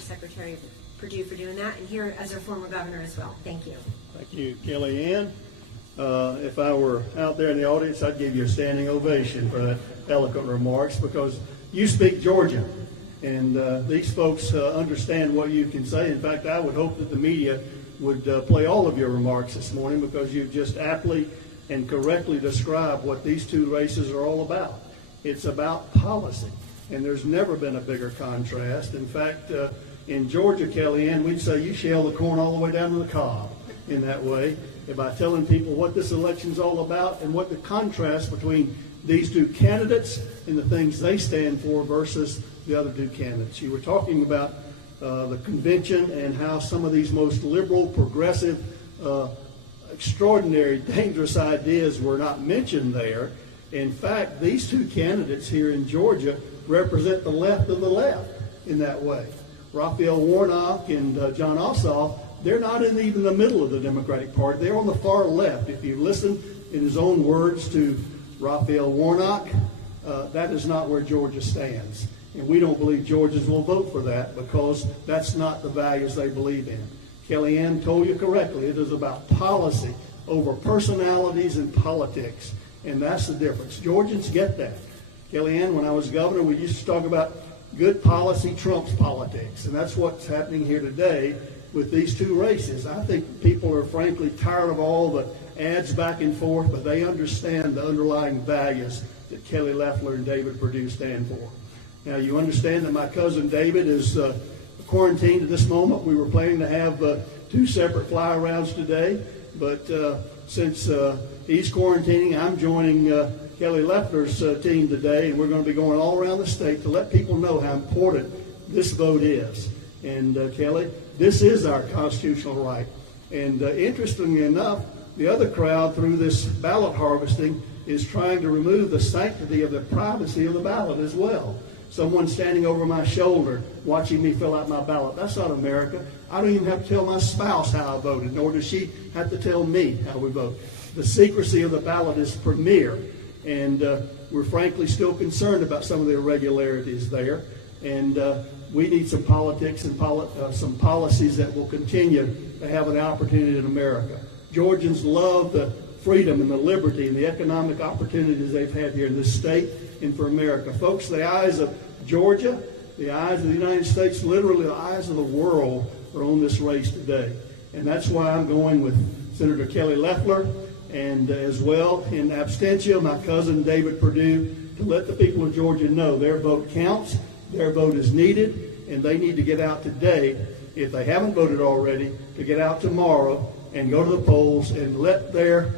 Secretary Perdue for doing that, and here as our former governor as well. Thank you. Thank you, Kellyanne. If I were out there in the audience, I'd give you a standing ovation for that eloquent remarks, because you speak Georgia, and these folks understand what you can say. In fact, I would hope that the media would play all of your remarks this morning, because you've just aptly and correctly described what these two races are all about. It's about policy, and there's never been a bigger contrast. In fact, in Georgia, Kellyanne, we'd say you shell the corn all the way down to the cob in that way, by telling people what this election's all about and what the contrast between these two candidates and the things they stand for versus the other two candidates. You were talking about the convention and how some of these most liberal, progressive, extraordinary, dangerous ideas were not mentioned there. In fact, these two candidates here in Georgia represent the left of the left in that way. Raphael Warnock and John Ossoff, they're not in even the middle of the Democratic Party. They're on the far left. If you listen in his own words to Raphael Warnock, that is not where Georgia stands. And we don't believe Georgians will vote for that, because that's not the values they believe in. Kellyanne told you correctly. It is about policy over personalities and politics. And that's the difference. Georgians get that. Kellyanne, when I was governor, we used to talk about good policy trumps politics. And that's what's happening here today with these two races. I think people are frankly tired of all the ads back and forth, but they understand the underlying values that Kelly Loeffler and David Perdue stand for. Now, you understand that my cousin David is quarantined at this moment. We were planning to have two separate fly-arounds today, but since he's quarantining, I'm joining Kelly Loeffler's team today, and we're going to be going all around the state to let people know how important this vote is. And Kelly, this is our constitutional right. And interestingly enough, the other crowd through this ballot harvesting is trying to remove the sanctity of the privacy of the ballot as well. Someone standing over my shoulder watching me fill out my ballot. That's not America. I don't even have to tell my spouse how I voted, nor does she have to tell me how we vote. The secrecy of the ballot is premier, and we're frankly still concerned about some of the irregularities there. And we need some politics and some policies that will continue to have an opportunity in America. Georgians love the freedom and the liberty and the economic opportunities they've had here in this state and for America. Folks, the eyes of Georgia, the eyes of the United States, literally the eyes of the world are on this race today. And that's why I'm going with Senator Kelly Loeffler, and as well in absentia, my cousin David Perdue, to let the people of Georgia know their vote counts. Their vote is needed, and they need to get out today, if they haven't voted already, to get out tomorrow and go to the polls and let their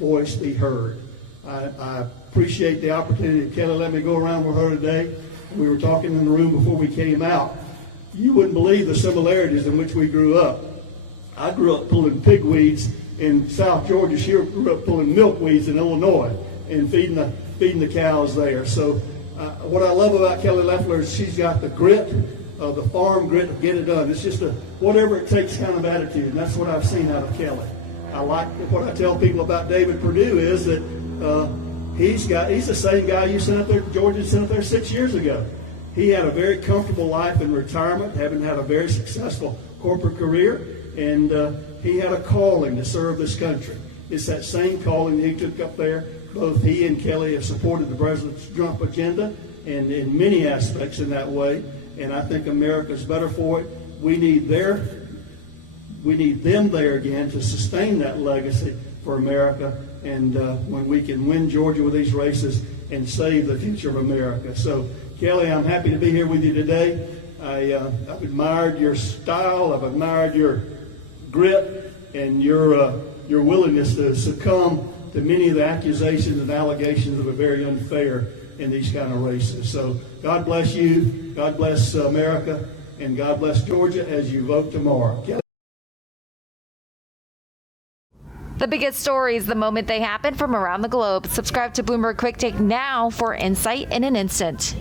voice be heard. I appreciate the opportunity. Kelly let me go around with her today. We were talking in the room before we came out. You wouldn't believe the similarities in which we grew up. I grew up pulling pigweeds in South Georgia. She grew up pulling milkweeds in Illinois and feeding the cows there. So what I love about Kelly Loeffler is she's got the grit, the farm grit to get it done. It's just a whatever it takes kind of attitude, and that's what I've seen out of Kelly. I like what I tell people about David Perdue is that he's the same guy you sent up there, Georgia sent up there 6 years ago. He had a very comfortable life in retirement, having had a very successful corporate career, and he had a calling to serve this country. It's that same calling that he took up there. Both he and Kelly have supported the President Trump agenda, and in many aspects in that way. And I think America's better for it. We need them there again to sustain that legacy for America. And when we can win Georgia with these races and save the future of America. So, Kelly, I'm happy to be here with you today. I've admired your style. I've admired your grit and your willingness to succumb to many of the accusations and allegations that are very unfair in these kind of races. So God bless you, God bless America, and God bless Georgia as you vote tomorrow. The biggest stories the moment they happen from around the globe. Subscribe to Bloomberg Quick Take now for insight in an instant.